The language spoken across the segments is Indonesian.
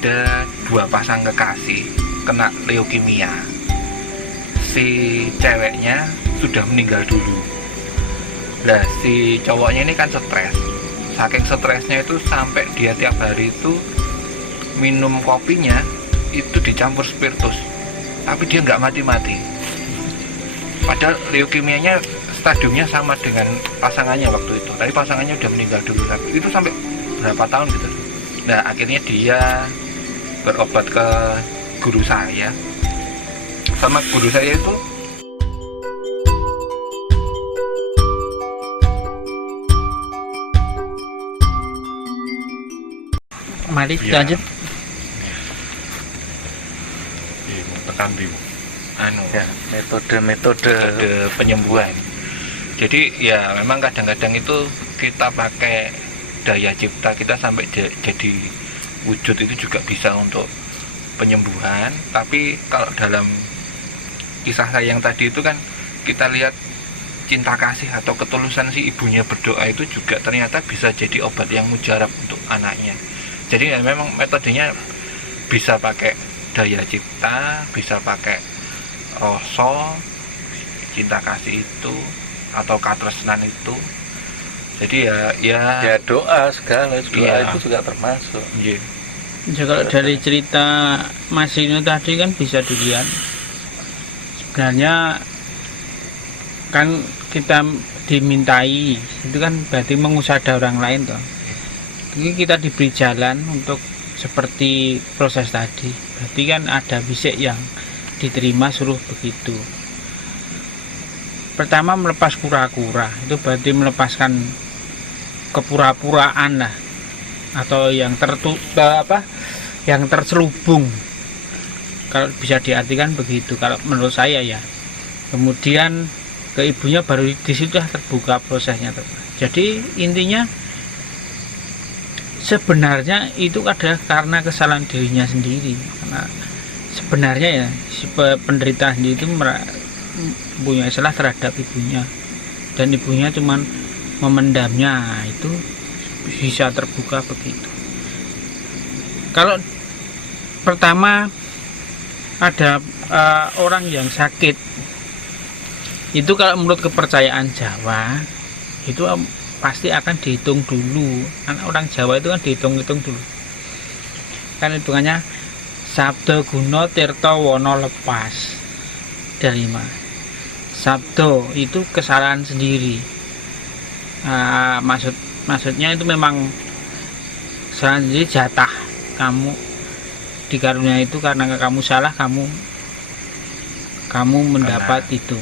Ada dua pasang kekasih kena leukemia. Si ceweknya sudah meninggal dulu. Nah, si cowoknya ini kan stres. Saking stresnya itu sampai dia tiap hari itu minum kopinya itu dicampur spiritus. Tapi dia nggak mati-mati. Padahal leukemianya stadiumnya sama dengan pasangannya waktu itu. Tapi pasangannya udah meninggal dulu. Tapi itu sampai berapa tahun gitu. Nah, akhirnya dia berobat ke guru saya. Sama guru saya itu mari ya, lanjut. tekan biu Ya, metode penyembuhan. Jadi ya memang kadang-kadang itu kita pakai daya cipta kita sampai jadi wujud itu juga bisa untuk penyembuhan. Tapi kalau dalam kisah saya yang tadi itu kan kita lihat cinta kasih atau ketulusan si ibunya berdoa itu juga ternyata bisa jadi obat yang mujarab untuk anaknya. Jadi ya memang metodenya bisa pakai daya cipta, bisa pakai rasa cinta kasih itu atau katresnan itu. Jadi ya doa segala iya. itu juga termasuk. Yeah. Ya, kalau dari cerita Mas Inu tadi kan bisa dilihat sebenarnya kan kita dimintai itu kan berarti mengusada orang lain toh. Jadi kita diberi jalan untuk seperti proses tadi. Berarti kan ada bisik yang diterima suruh begitu. Pertama melepas kura-kura itu berarti melepaskan kepura-puraan lah, atau yang yang terselubung, kalau bisa diartikan begitu kalau menurut saya ya. Kemudian ke ibunya baru di situ terbuka prosesnya. Jadi intinya sebenarnya itu adalah karena kesalahan dirinya sendiri. Karena sebenarnya ya si penderita sendiri itu punya salah terhadap ibunya, dan ibunya cuman memendamnya. Itu bisa terbuka begitu. Kalau pertama ada orang yang sakit itu, kalau menurut kepercayaan Jawa itu pasti akan dihitung dulu. Karena orang Jawa itu kan dihitung-hitung dulu, kan hitungannya sabda guna tirta wono lepas. Dari mana? Sabdo itu kesalahan sendiri. Maksudnya itu memang kesalahan sendiri, jatah kamu di karunia itu karena kamu salah, kamu mendapat itu.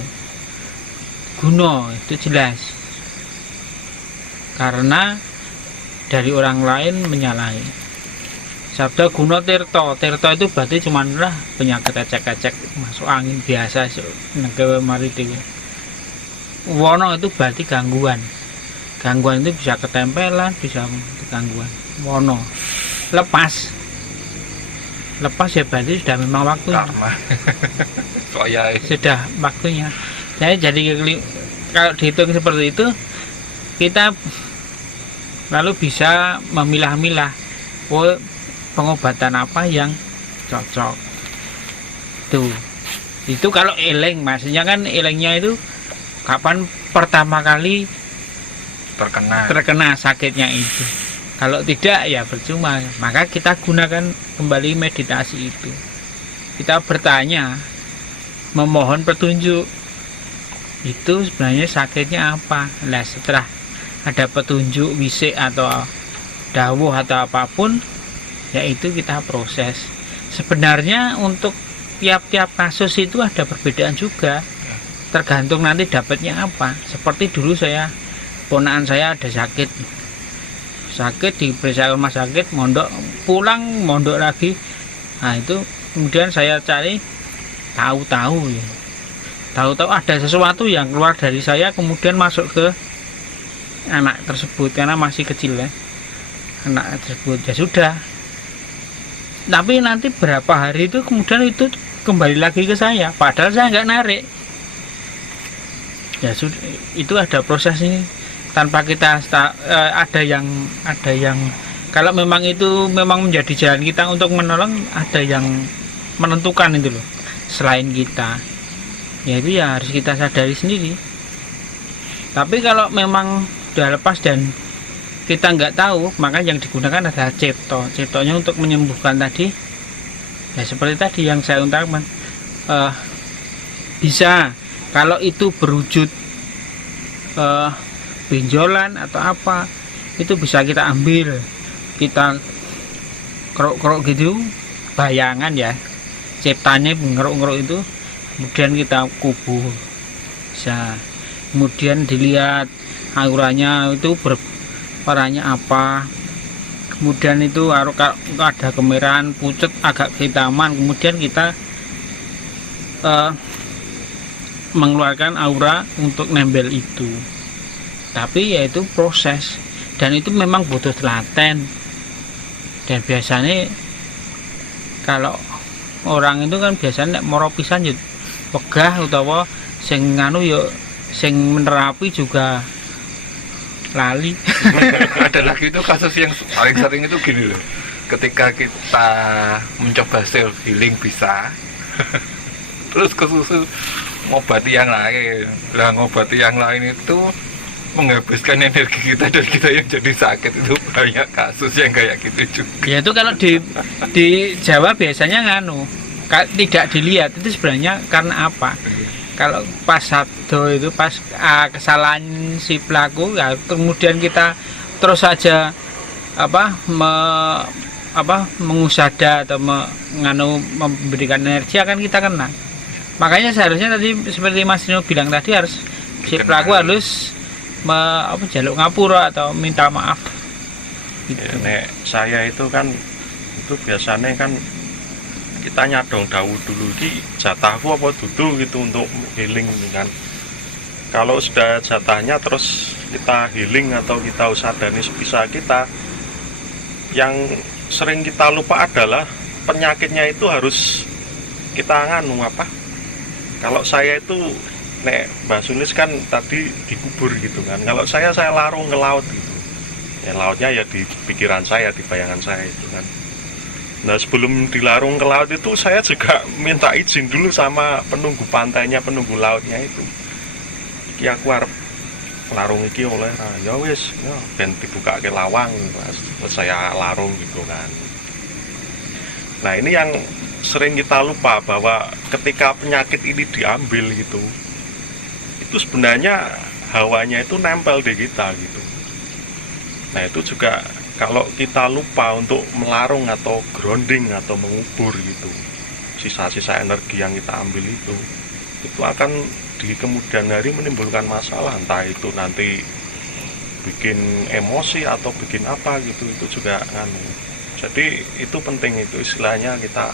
Guna itu jelas karena dari orang lain menyalahi. Sabda guna tirta itu berarti cuman lah penyakit ecek-ecek masuk angin biasa ke mari dewe. Wono itu berarti gangguan itu bisa ketempelan, bisa gangguan. Wono lepas ya berarti sudah memang waktunya. Sudah waktunya. Jadi kalau dihitung seperti itu, kita lalu bisa memilah-milah pengobatan apa yang cocok. Itu kalau eleng, maksudnya kan elengnya itu kapan pertama kali terkena sakitnya itu. Kalau tidak ya percuma. Maka kita gunakan kembali meditasi itu. Kita bertanya, memohon petunjuk. Itu sebenarnya sakitnya apa? Nah, setelah ada petunjuk wisik atau dawuh atau apapun, yaitu kita proses. Sebenarnya untuk tiap-tiap kasus itu ada perbedaan juga, tergantung nanti dapatnya apa. Seperti dulu ponakan saya ada sakit diperiksa rumah sakit, mondok, pulang mondok lagi. Nah itu kemudian saya cari tahu tahu-tahu ada sesuatu yang keluar dari saya kemudian masuk ke anak tersebut karena masih kecil ya, anak tersebut ya sudah. Tapi nanti berapa hari itu kemudian itu kembali lagi ke saya, padahal saya nggak narik. Ya sudah, itu ada proses ini tanpa kita ada yang kalau memang itu memang menjadi jalan kita untuk menolong, ada yang menentukan itu loh selain kita, ya itu ya harus kita sadari sendiri. Tapi kalau memang udah lepas dan kita nggak tahu, maka yang digunakan adalah ciptonya untuk menyembuhkan tadi ya, seperti tadi yang saya ungkapkan. Bisa kalau itu berwujud benjolan atau apa, itu bisa kita ambil, kita keruk-keruk gitu, bayangan ya, ciptanya ngeruk-ngeruk itu, kemudian kita kubur bisa. Kemudian dilihat auranya itu warnanya apa, kemudian itu ada kemerahan, pucat, agak kehitaman, kemudian kita mengeluarkan aura untuk nempel itu. Tapi yaitu proses, dan itu memang butuh telaten. Dan biasanya kalau orang itu kan biasanya moro pisan yo pegah, utawa sing nganu yo sing menerapi juga lali. Ada lagi itu kasus yang paling sering itu gini loh, ketika kita mencoba self healing bisa terus kesusu ngobati yang lain. Lah ngobati yang lain itu menghabiskan energi kita dan kita yang jadi sakit. Itu banyak kasus yang kayak gitu juga. Ya itu kalau di Jawa biasanya nganu tidak dilihat itu sebenarnya karena apa. Kalau pas satu itu pas kesalahan si pelaku ya, kemudian kita terus saja mengusada atau memberikan energi, akan kita kena. Makanya seharusnya tadi seperti Mas Nino bilang tadi, harus si pelaku harus jaluk ngapura atau minta maaf gitu. Ya, nek saya itu kan itu biasanya kan kita nyadong dawu dulu ki jatahku apa dudu gitu untuk healing kan. Kalau sudah jatahnya terus kita healing atau kita usadani sebisa kita, yang sering kita lupa adalah penyakitnya itu harus kita nganu apa. Kalau saya itu nek Mbak Sunis kan tadi dikubur gitu kan. Kalau saya larung ke laut gitu. Ya lautnya ya di pikiran saya, di bayangan saya itu kan. Nah sebelum dilarung ke laut itu saya juga minta izin dulu sama penunggu pantainya, penunggu lautnya itu. Iki aku arep larung iki oleh ya wis, ya ben dibuka ke lawang terus saya larung gitu kan. Nah ini yang sering kita lupa, bahwa ketika penyakit ini diambil gitu, itu sebenarnya hawanya itu nempel di kita gitu. Nah itu juga kalau kita lupa untuk melarung atau grounding atau mengubur gitu, sisa-sisa energi yang kita ambil itu akan di kemudian hari menimbulkan masalah, entah itu nanti bikin emosi atau bikin apa gitu, itu juga nganu. Jadi itu penting, itu istilahnya kita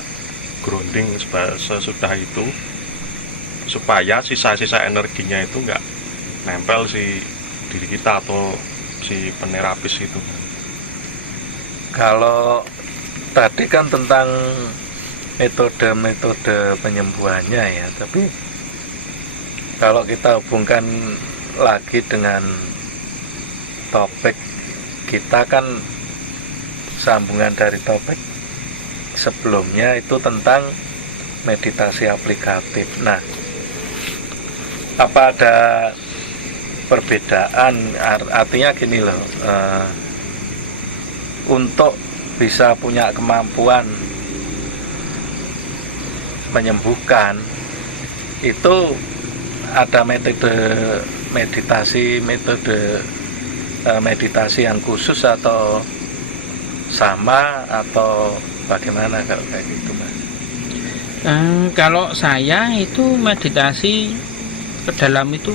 grounding sesudah itu, supaya sisa-sisa energinya itu enggak nempel si diri kita atau si penerapis itu. Kalau tadi kan tentang metode-metode penyembuhannya ya, tapi kalau kita hubungkan lagi dengan topik kita, kan sambungan dari topik sebelumnya itu tentang meditasi aplikatif. Nah, apa ada perbedaan? Artinya gini loh, untuk bisa punya kemampuan menyembuhkan itu ada metode meditasi yang khusus atau sama atau bagaimana kalau kayak gitu, Mas? Kalau saya itu meditasi ke dalam itu,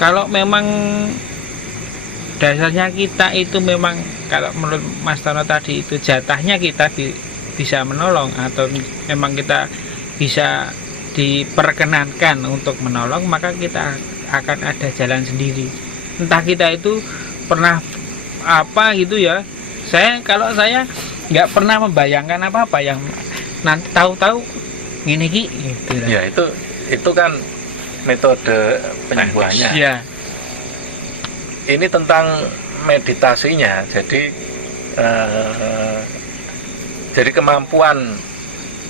kalau memang dasarnya kita itu memang, kalau menurut Mas Tono tadi itu jatahnya kita bisa menolong, atau memang kita bisa diperkenankan untuk menolong, maka kita akan ada jalan sendiri. Entah kita itu pernah apa gitu ya. Kalau saya nggak pernah membayangkan apa-apa yang nanti tahu-tahu gini gitu. Ya itu kan metode penyembuhannya. Ya. Ini tentang meditasinya. Jadi kemampuan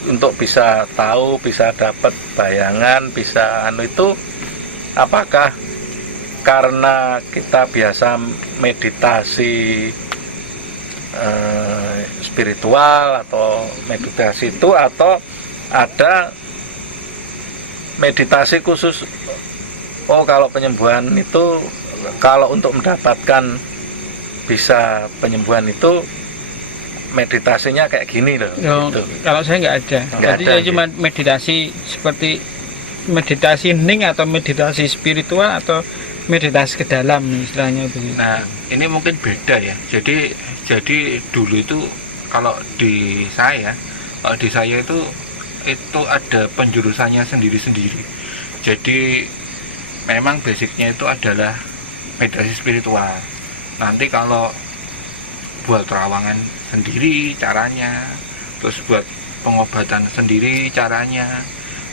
untuk bisa tahu, bisa dapat bayangan, bisa itu apakah karena kita biasa meditasi spiritual atau meditasi itu, atau ada meditasi khusus? Oh, kalau penyembuhan itu, kalau untuk mendapatkan bisa penyembuhan itu meditasinya kayak gini loh. Gitu. Kalau saya nggak ada. Jadi saya cuma meditasi seperti meditasi hening atau meditasi spiritual atau meditasi ke dalam, istilahnya begitu. Nah, ini mungkin beda ya. Jadi dulu itu kalau di saya itu ada penjurusannya sendiri-sendiri. Jadi memang basicnya itu adalah meditasi spiritual. Nanti kalau buat terawangan sendiri caranya, terus buat pengobatan sendiri caranya,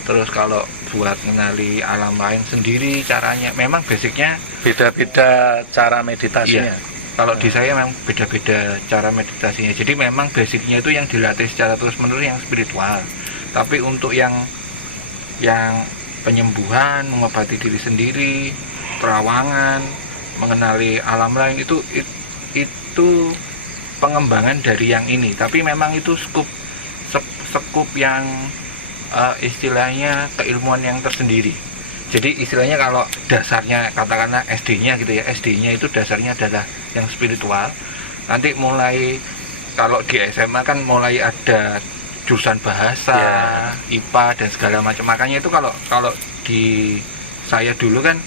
terus kalau buat mengenali alam lain sendiri caranya. Memang basicnya beda-beda cara meditasinya. Iya. Kalau di saya memang beda-beda cara meditasinya. Jadi memang basicnya itu yang dilatih secara terus-menerus yang spiritual. Tapi untuk yang penyembuhan, mengobati diri sendiri, terawangan, mengenali alam lain, itu pengembangan dari yang ini. Tapi memang itu skup yang istilahnya keilmuan yang tersendiri. Jadi istilahnya kalau dasarnya katakanlah SD-nya gitu ya, SD-nya itu dasarnya adalah yang spiritual. Nanti mulai kalau di SMA kan mulai ada jurusan bahasa, IPA dan segala macam. Makanya itu kalau di saya dulu kan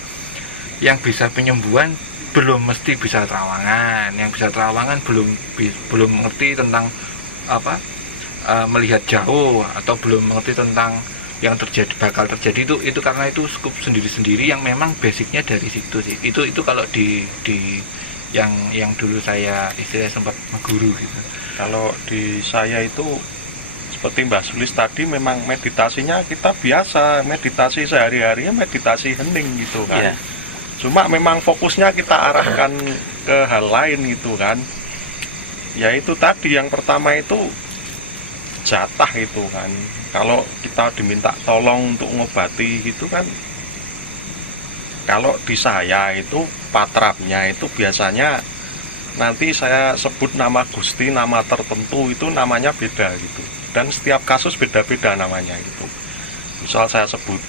yang bisa penyembuhan belum mesti bisa terawangan. Yang bisa terawangan belum mengerti tentang melihat jauh, atau belum mengerti tentang yang bakal terjadi itu karena itu skup sendiri-sendiri yang memang basicnya dari situ sih. Itu kalau di yang dulu saya istilahnya sempat guru gitu. Kalau di saya itu seperti Mbak Sulis tadi, memang meditasinya kita biasa meditasi sehari-harinya, meditasi hening gitu kan. Yeah. Cuma memang fokusnya kita arahkan ke hal lain gitu kan. Yaitu tadi yang pertama itu jatah itu kan. Kalau kita diminta tolong untuk ngobati gitu kan, kalau di saya itu patrapnya itu biasanya nanti saya sebut nama Gusti, nama tertentu itu namanya beda gitu. Dan setiap kasus beda-beda namanya gitu. Misal saya sebut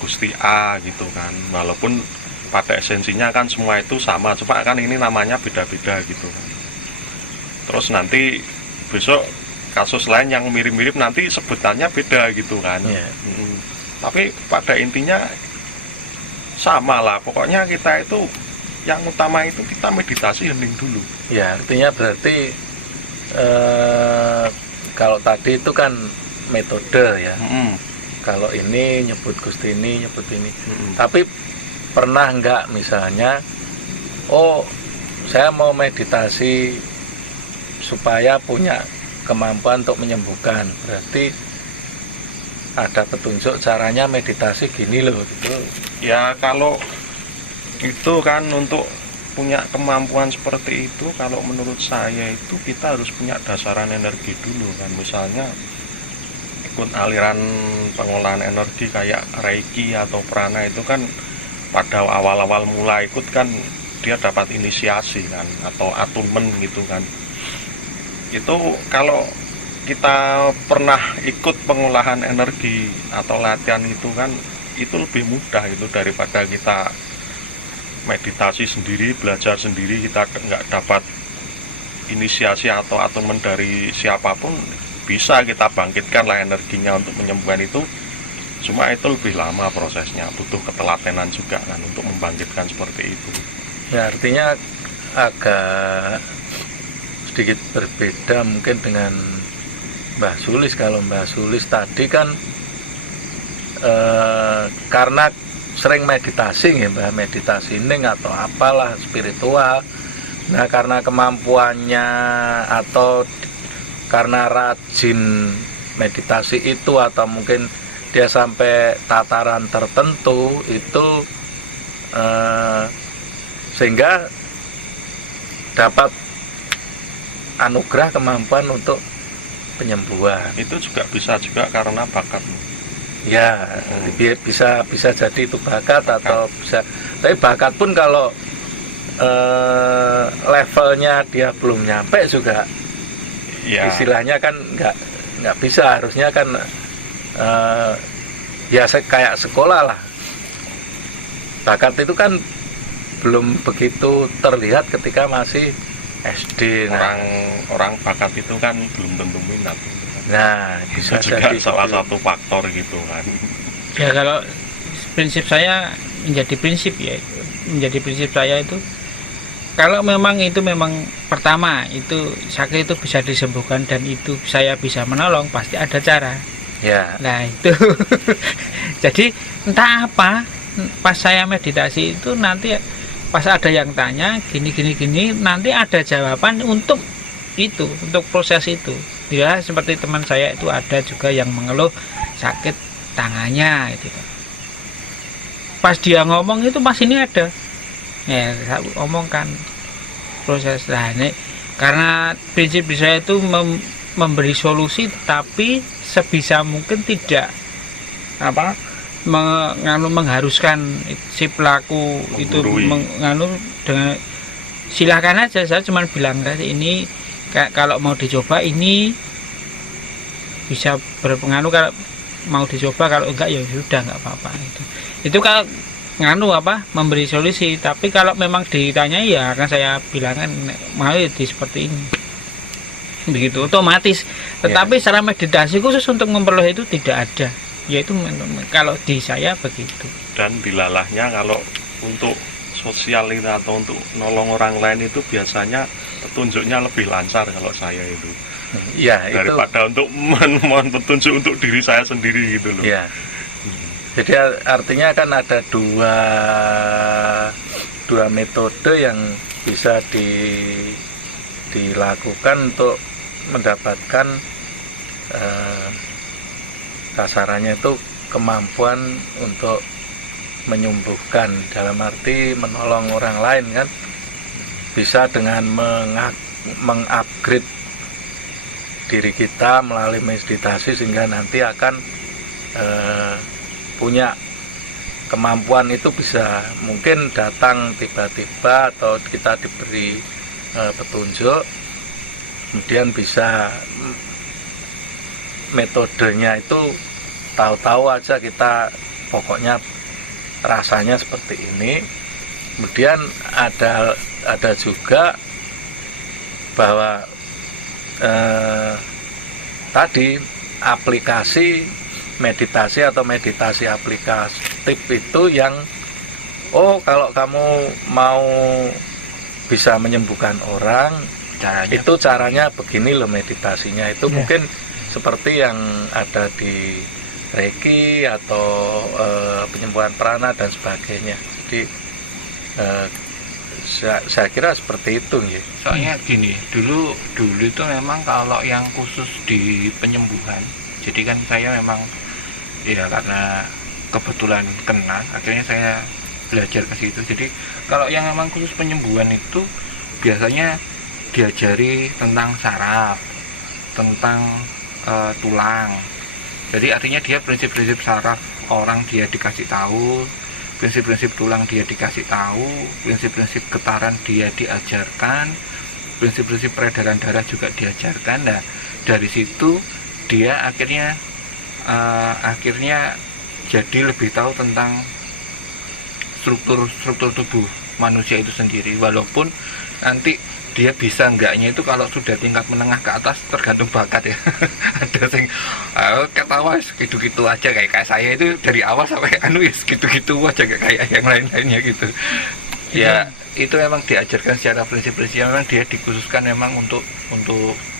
Gusti A gitu kan, walaupun pada esensinya kan semua itu sama, cuma kan ini namanya beda-beda gitu kan. Terus nanti besok kasus lain yang mirip-mirip nanti sebutannya beda gitu kan. Tapi pada intinya sama lah, pokoknya kita itu yang utama itu kita meditasi hening dulu. Ya, artinya berarti kalau tadi itu kan metode ya. Kalau ini nyebut Gusti ini, nyebut ini. Tapi pernah nggak misalnya, oh saya mau meditasi supaya punya kemampuan untuk menyembuhkan, berarti ada petunjuk caranya meditasi gini loh gitu. Ya kalau itu kan untuk punya kemampuan seperti itu, kalau menurut saya itu kita harus punya dasaran energi dulu kan. Misalnya ikut aliran pengolahan energi kayak Reiki atau Prana itu kan pada awal-awal mulai ikut kan dia dapat inisiasi kan, atau attunement gitu kan. Itu kalau kita pernah ikut pengolahan energi atau latihan itu kan, itu lebih mudah itu daripada kita meditasi sendiri, belajar sendiri, kita nggak dapat inisiasi atau attunement dari siapapun. Bisa kita bangkitkan lah energinya untuk menyembuhkan itu, cuma itu lebih lama prosesnya, butuh ketelatenan juga kan untuk membangkitkan seperti itu. Ya, artinya agak sedikit berbeda mungkin dengan Mbah Sulis. Kalau Mbah Sulis tadi kan karena sering meditasi ya Mbak, meditasi ning atau apalah spiritual. Nah, karena kemampuannya atau karena rajin meditasi itu, atau mungkin dia sampai tataran tertentu itu, sehingga dapat anugerah kemampuan untuk penyembuhan. Itu juga bisa juga karena bakat. Ya, bisa jadi itu bakat atau bisa. Tapi bakat pun kalau levelnya dia belum nyampe juga, Ya. istilahnya kan nggak bisa. Harusnya kan ya kayak sekolah lah. Bakat itu kan belum begitu terlihat ketika masih SD. Orang bakat itu kan belum tentu minat. Nah, Itu bisa juga jadi salah gitu. satu faktor gitu kan. Ya kalau prinsip saya menjadi prinsip saya itu, kalau memang itu memang pertama itu sakit itu bisa disembuhkan dan itu saya bisa menolong, pasti ada cara. Ya, Nah itu jadi entah apa, pas saya meditasi itu nanti pas ada yang tanya gini, nanti ada jawaban untuk itu, untuk proses itu. Ya seperti teman saya itu ada juga yang mengeluh sakit tangannya itu. Pas dia ngomong itu pas ini ada, ya saya omongkan proses. Nah ini karena prinsip saya itu memberi solusi, tapi sebisa mungkin tidak mengharuskan si pelaku itu dengan silakan aja. Saya cuma bilang ini kalau mau dicoba ini bisa berpengaruh, kalau mau dicoba, kalau enggak ya sudah nggak apa-apa. Itu kalau memberi solusi. Tapi kalau memang ditanya ya akan saya bilangkan mau di seperti ini, begitu otomatis. Tetapi secara meditasi khusus untuk memperoleh itu tidak ada, yaitu kalau di saya begitu. Dan dilalahnya kalau untuk sosial itu atau untuk nolong orang lain itu biasanya petunjuknya lebih lancar kalau saya itu. ya itu. Daripada untuk memohon petunjuk untuk diri saya sendiri gitu loh. Ya. Jadi artinya kan ada dua metode yang bisa dilakukan untuk mendapatkan kasarannya itu kemampuan untuk menyembuhkan, dalam arti menolong orang lain kan, bisa dengan mengupgrade diri kita melalui meditasi sehingga nanti akan punya kemampuan itu, bisa mungkin datang tiba-tiba atau kita diberi petunjuk, kemudian bisa metodenya itu tahu-tahu aja kita pokoknya rasanya seperti ini. Kemudian ada juga bahwa tadi aplikasi meditasi atau meditasi aplikatif itu yang kalau kamu mau bisa menyembuhkan orang, caranya begini loh meditasinya itu. Mungkin seperti yang ada di Reiki atau penyembuhan prana dan sebagainya. Jadi saya kira seperti itu ya. Soalnya gini, dulu itu memang kalau yang khusus di penyembuhan, jadi kan saya memang ya karena kebetulan kena, akhirnya saya belajar ke situ. Jadi kalau yang memang khusus penyembuhan itu biasanya diajari tentang saraf, tentang tulang. Jadi artinya dia prinsip-prinsip saraf orang dia dikasih tahu, prinsip-prinsip tulang dia dikasih tahu, prinsip-prinsip getaran dia diajarkan, prinsip-prinsip peredaran darah juga diajarkan. Nah dari situ dia akhirnya jadi lebih tahu tentang struktur tubuh manusia itu sendiri. Walaupun nanti dia bisa enggaknya itu kalau sudah tingkat menengah ke atas tergantung bakat ya. Ada yang ketawa gitu-gitu aja kayak saya itu dari awal sampai gitu-gitu aja kayak yang lain-lainnya gitu. Ya itu memang diajarkan secara prinsip-prinsip, memang dia dikhususkan memang untuk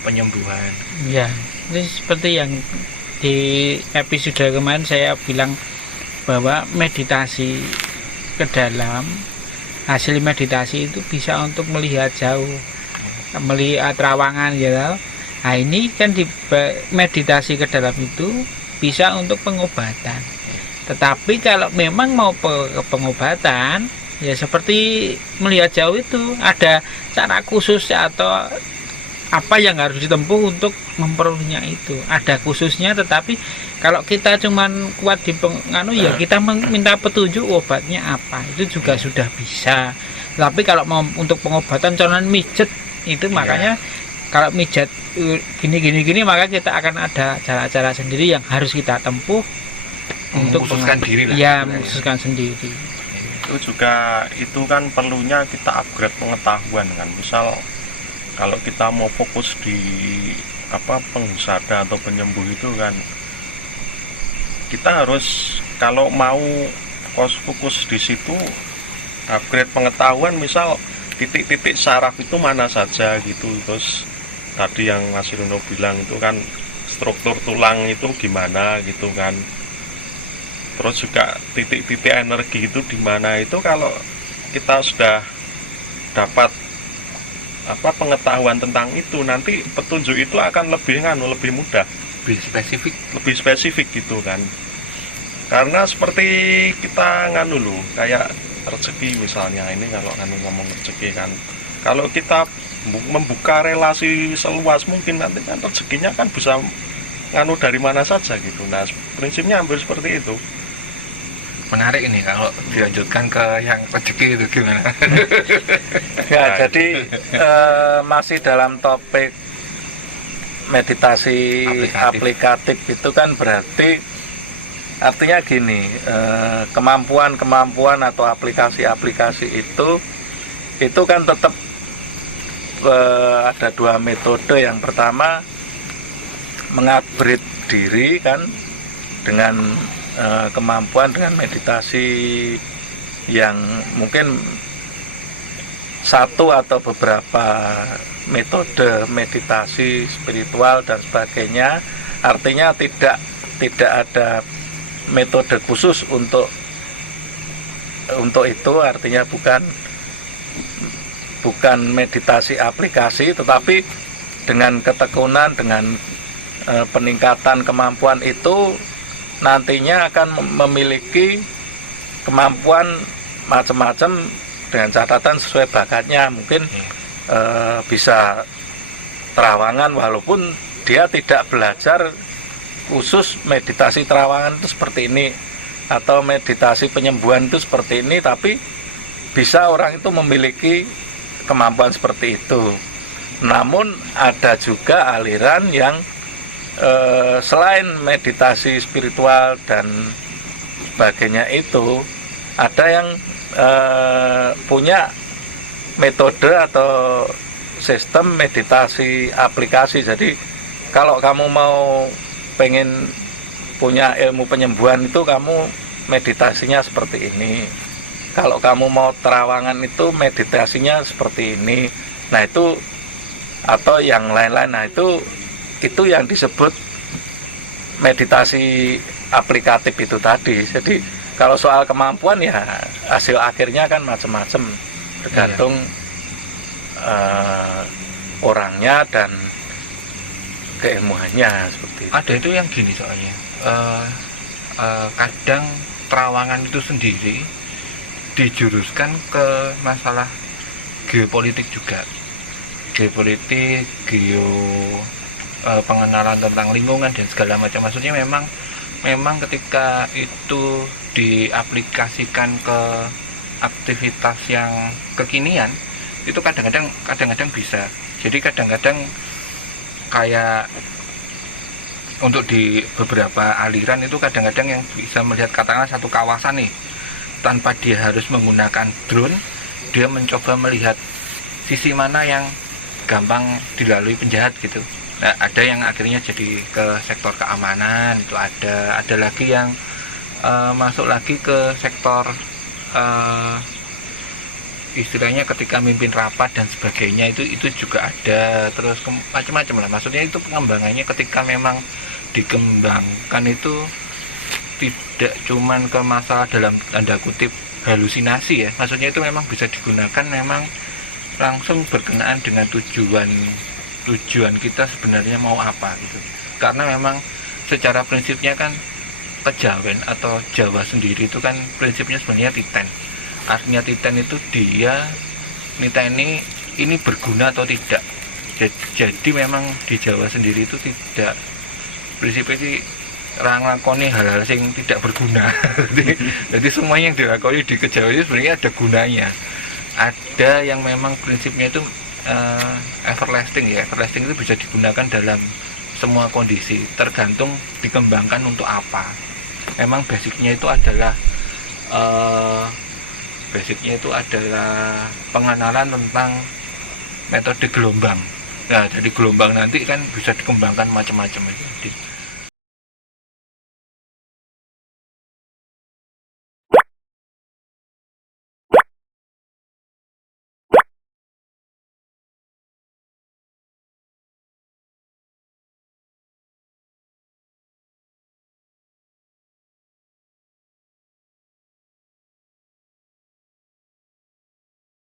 penyembuhan. Ya, ini seperti yang di episode kemarin saya bilang bahwa meditasi ke dalam, hasil meditasi itu bisa untuk melihat jauh, melihat terawangan ya. Nah ini kan di meditasi ke dalam itu bisa untuk pengobatan. Tetapi kalau memang mau pengobatan, ya seperti melihat jauh itu ada cara khusus atau apa yang harus ditempuh untuk memperolehnya itu. Ada khususnya, tetapi kalau kita cuman kuat di ya kita minta petunjuk obatnya apa, itu juga sudah bisa. Tapi kalau mau untuk pengobatan cuman mijet itu makanya kalau mijat gini maka kita akan ada cara-cara sendiri yang harus kita tempuh untuk mengkhususkan diri lah. Ya, mengkhususkan sendiri. Itu juga itu kan perlunya kita upgrade pengetahuan kan. Misal kalau kita mau fokus di penghusada atau penyembuh itu kan, kita harus kalau mau fokus di situ upgrade pengetahuan, misal titik-titik saraf itu mana saja gitu. Terus tadi yang Mas Runo bilang itu kan struktur tulang itu gimana gitu kan. Terus juga titik-titik energi itu di mana, itu kalau kita sudah dapat pengetahuan tentang itu, nanti petunjuk itu akan lebih mudah, lebih spesifik gitu kan. Karena seperti kita kayak rezeki misalnya, ini kalau ngomong rezeki kan, kalau kita membuka relasi seluas mungkin, nanti kan rezekinya kan bisa dari mana saja gitu. Nah prinsipnya hampir seperti itu. Menarik ini kalau dilanjutkan ke yang rezeki itu gimana? Ya, jadi masih dalam topik meditasi aplikatif itu kan berarti artinya gini, kemampuan atau aplikasi itu kan tetap ada dua metode. Yang pertama mengupgrade diri kan dengan kemampuan dengan meditasi yang mungkin satu atau beberapa metode meditasi spiritual dan sebagainya. Artinya tidak ada metode khusus untuk itu, artinya bukan meditasi aplikasi, tetapi dengan ketekunan, dengan peningkatan kemampuan itu nantinya akan memiliki kemampuan macam-macam dengan catatan sesuai bakatnya. Mungkin bisa terawangan walaupun dia tidak belajar khusus meditasi terawangan itu seperti ini, atau meditasi penyembuhan itu seperti ini, tapi bisa orang itu memiliki kemampuan seperti itu. Namun ada juga aliran yang selain meditasi spiritual dan sebagainya itu, ada yang punya metode atau sistem meditasi aplikasi. Jadi kalau kamu mau pengen punya ilmu penyembuhan itu, kamu meditasinya seperti ini. Kalau kamu mau terawangan itu meditasinya seperti ini. Nah itu, atau yang lain-lain. Nah itu yang disebut meditasi aplikatif itu tadi. Jadi kalau soal kemampuan ya hasil akhirnya kan macam-macam, tergantung orangnya dan keilmuannya seperti itu. Ada itu yang gini soalnya, kadang terawangan itu sendiri dijuruskan ke masalah geopolitik juga, pengenalan tentang lingkungan dan segala macam. Maksudnya memang ketika itu diaplikasikan ke aktivitas yang kekinian, itu kadang-kadang bisa. Jadi kadang-kadang kayak untuk di beberapa aliran itu kadang-kadang yang bisa melihat katakanlah satu kawasan nih, tanpa dia harus menggunakan drone, dia mencoba melihat sisi mana yang gampang dilalui penjahat gitu. Nah, ada yang akhirnya jadi ke sektor keamanan, itu ada lagi yang masuk lagi ke sektor istilahnya ketika mimpin rapat dan sebagainya, itu juga ada. Terus macam-macam lah, maksudnya itu pengembangannya ketika memang dikembangkan itu tidak cuman ke masalah dalam tanda kutip halusinasi ya, maksudnya itu memang bisa digunakan memang langsung berkenaan dengan tujuan kita sebenarnya mau apa gitu. Karena memang secara prinsipnya kan kejawen atau Jawa sendiri itu kan prinsipnya sebenarnya titen. Artinya titen itu dia niteni ini berguna atau tidak. Jadi memang di Jawa sendiri itu tidak, prinsipnya sih nglakoni hal-hal yang tidak berguna. Jadi semuanya yang dilakoni di kejawen itu sebenarnya ada gunanya. Ada yang memang prinsipnya itu everlasting ya. Everlasting itu bisa digunakan dalam semua kondisi, tergantung dikembangkan untuk apa. Memang basicnya itu adalah pengenalan tentang metode gelombang. Nah, jadi gelombang nanti kan bisa dikembangkan macam-macam. Jadi